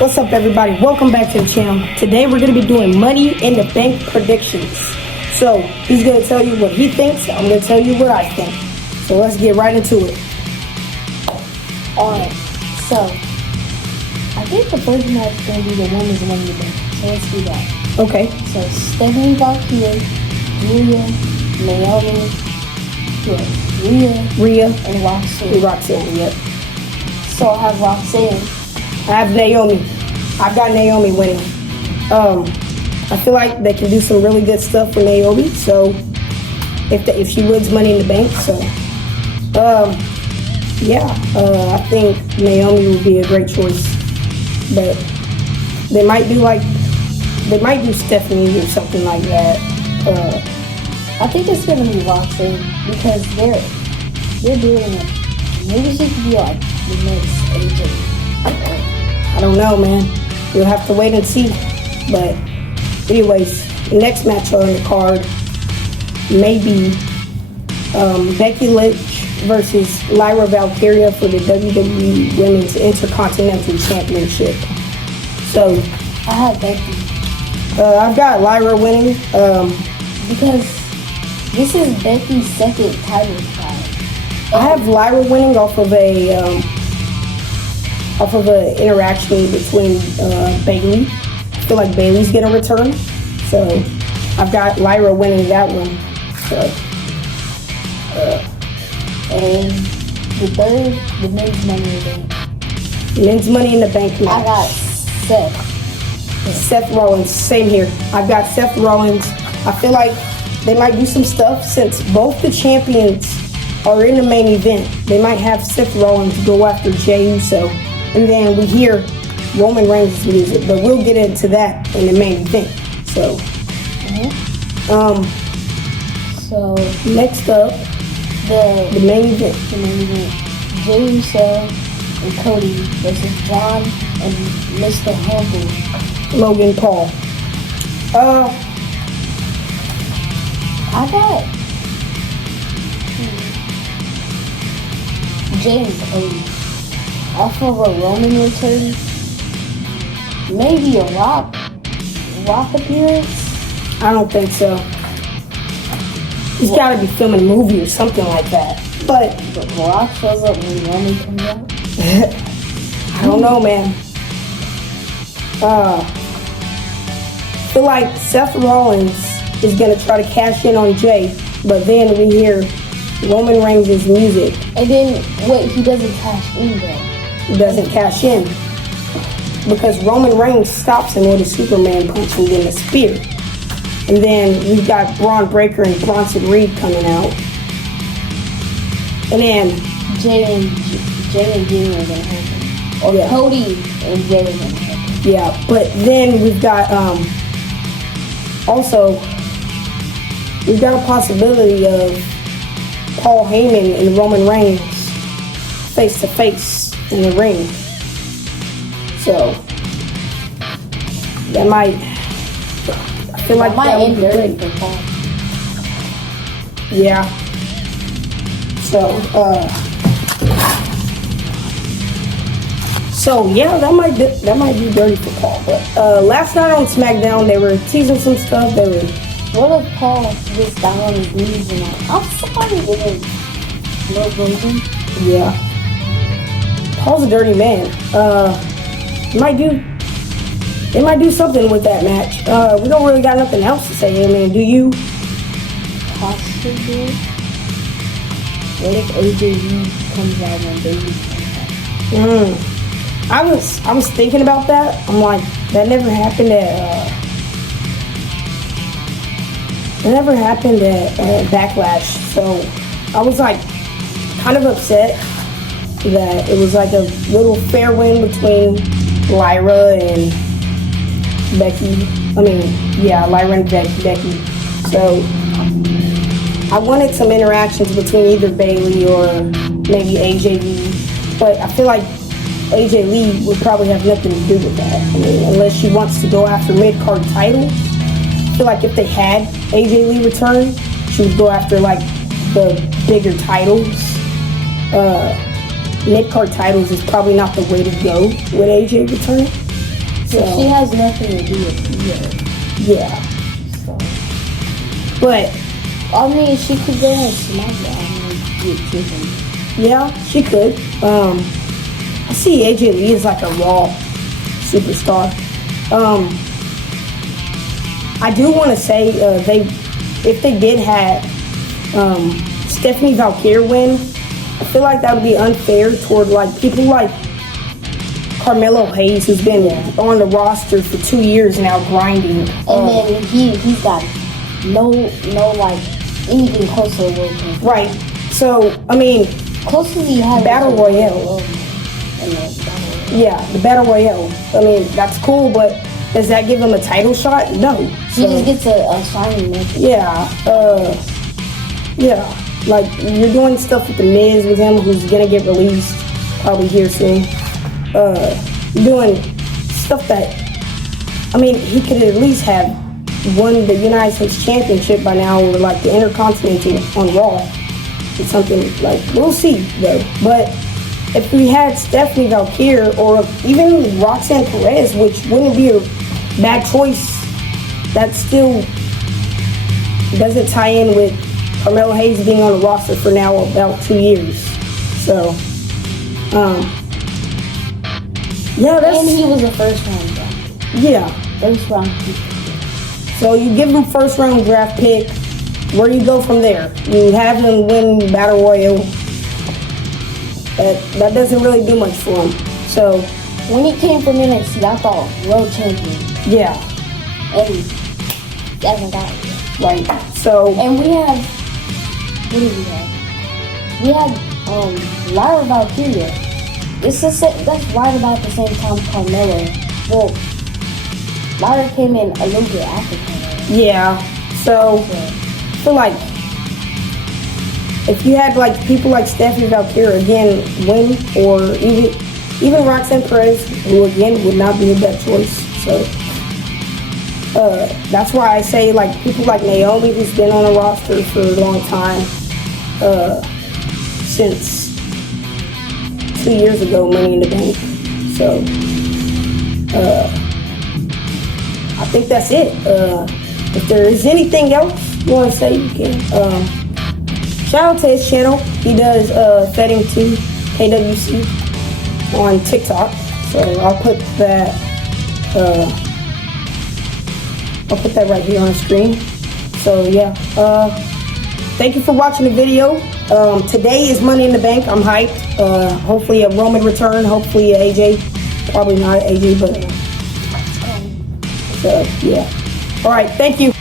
What's up, everybody? Welcome back to the channel. Today we're going to be doing Money in the Bank predictions. So he's going to tell you what he thinks. I'm going to tell you what I think. So let's get right into it. Alright, so I think the first match is going to be the women's Money in the Bank. So let's do that. Okay. So Stephanie Valkyria, Julia, Naomi, Rhea, and Roxanne. Roxanne, yep. So I have Roxanne. I have Naomi. I've got Naomi winning. I feel like they can do some really good stuff for Naomi. So if she wins Money in the Bank, so I think Naomi would be a great choice. But they might do Stephanie or something like that. I think it's gonna be Roxanne because they're doing it. Maybe she could be like the next AJ. I don't know, man. We'll have to wait and see. But anyways, the next match on the card may be Becky Lynch versus Lyra Valkyria for the WWE Women's Intercontinental Championship. So I have Becky. I've got Lyra winning Because this is Becky's second title fight. I have Lyra winning off of an interaction between Bayley. I feel like Bayley's gonna return, so I've got Lyra winning that one. So, and the third, the men's Money in the Bank. Men's Money in the Bank match. I got Seth. Seth Rollins, same here. I've got Seth Rollins. I feel like they might do some stuff since both the champions are in the main event. They might have Seth Rollins go after Jey Uso, and then we hear Roman Reigns' music, but we'll get into that in the main event. So, So next up, the main event. The main event. Jey Uso and Cody versus John and Mr. Humble. Logan Paul. I got Jey and Cody. Off of a Roman return. Maybe a Rock appearance. I don't think so. He's got to be filming a movie or something like that. But Rock shows up when Roman comes out. I don't know, man. I feel like Seth Rollins is going to try to cash in on Jey, but then we hear Roman Reigns' music. And then, wait, he doesn't cash in though. He doesn't cash in because Roman Reigns stops him with a Superman punch and then a spear. And then we've got Braun Breaker and Bronson Reed coming out. And then Jey and Jimmy are gonna happen. Or Cody and Jey are gonna happen. Yeah, but then we've got also we've got a possibility of Paul Heyman and Roman Reigns face to face in the ring. So that might, I feel like that would be end good. for Paul. Yeah. So yeah, that might be dirty for Paul. But last night on SmackDown, they were teasing some stuff. What if Paul gets down on his knees and like, I'm sorry, with no version? Yeah. Paul's a dirty man. They might do something with that match. We don't really got nothing else to say. I mean, do you? Possibly. What if AJ comes out and Baby comes out? I was thinking about that. I'm like, that never happened at Backlash. So I was like kind of upset that it was like a little fair win between Lyra and Becky. Lyra and Becky. So I wanted some interactions between either Bayley or maybe AJ Lee, but I feel like AJ Lee would probably have nothing to do with that. I mean, unless she wants to go after mid-card titles. I feel like if they had AJ Lee return, she would go after like the bigger titles. Mid-card titles is probably not the way to go with AJ return. So she has nothing to do with you. Yeah. So, But I mean, she could go and SmackDown and get Tiffany. yeah, she could. I see AJ Lee as like a Raw superstar. I do want to say if they did have Stephanie Valkyria win, I feel like that would be unfair toward like people like Carmelo Hayes, who's been on the roster for 2 years now grinding. And then he's got no like anything close to a world champion. Right. So I mean, Closest he had Battle was Royale. Yeah, the Battle Royale. I mean, that's cool, but does that give him a title shot? No. He just gets a signing match. Yeah. Like, you're doing stuff with The Miz with him, who's gonna get released probably here soon. You're doing stuff that, I mean, he could at least have won the United States Championship by now, or like the Intercontinental on Raw. It's something like, we'll see though. But if we had Stephanie Valkyria or even Roxanne Perez, which wouldn't be a bad choice, that still doesn't tie in with Carmelo Hayes being on the roster for now about 2 years. So, yeah, that's... And he was a first round draft. Yeah. First round pick. So you give him first round draft pick. Where do you go from there? You have him win Battle Royale. That doesn't really do much for him. So when he came from NXT, I thought world champion. yeah, And he hasn't got it yet. right. So And we have, what do we have? We have Lyra Valkyria. That's right about the same time Carmelo. Well, Lyra came in a little bit after Carmelo. yeah, so I feel like if you had like people like Stephanie Valkyria again win, or even Roxanne Perez, who again would not be a bad choice. So that's why I say like people like Naomi, who's been on a roster for a long time, since 2 years ago, Money in the Bank. So I think that's it. If there is anything else you want to say, you can. Shout out to his channel. He does Fetting 2 KWC on TikTok. So I'll put that right here on the screen. So yeah. Thank you for watching the video. Today is Money in the Bank. I'm hyped. Hopefully a Roman return. Hopefully a AJ. Probably not AJ, but yeah. All right. Thank you.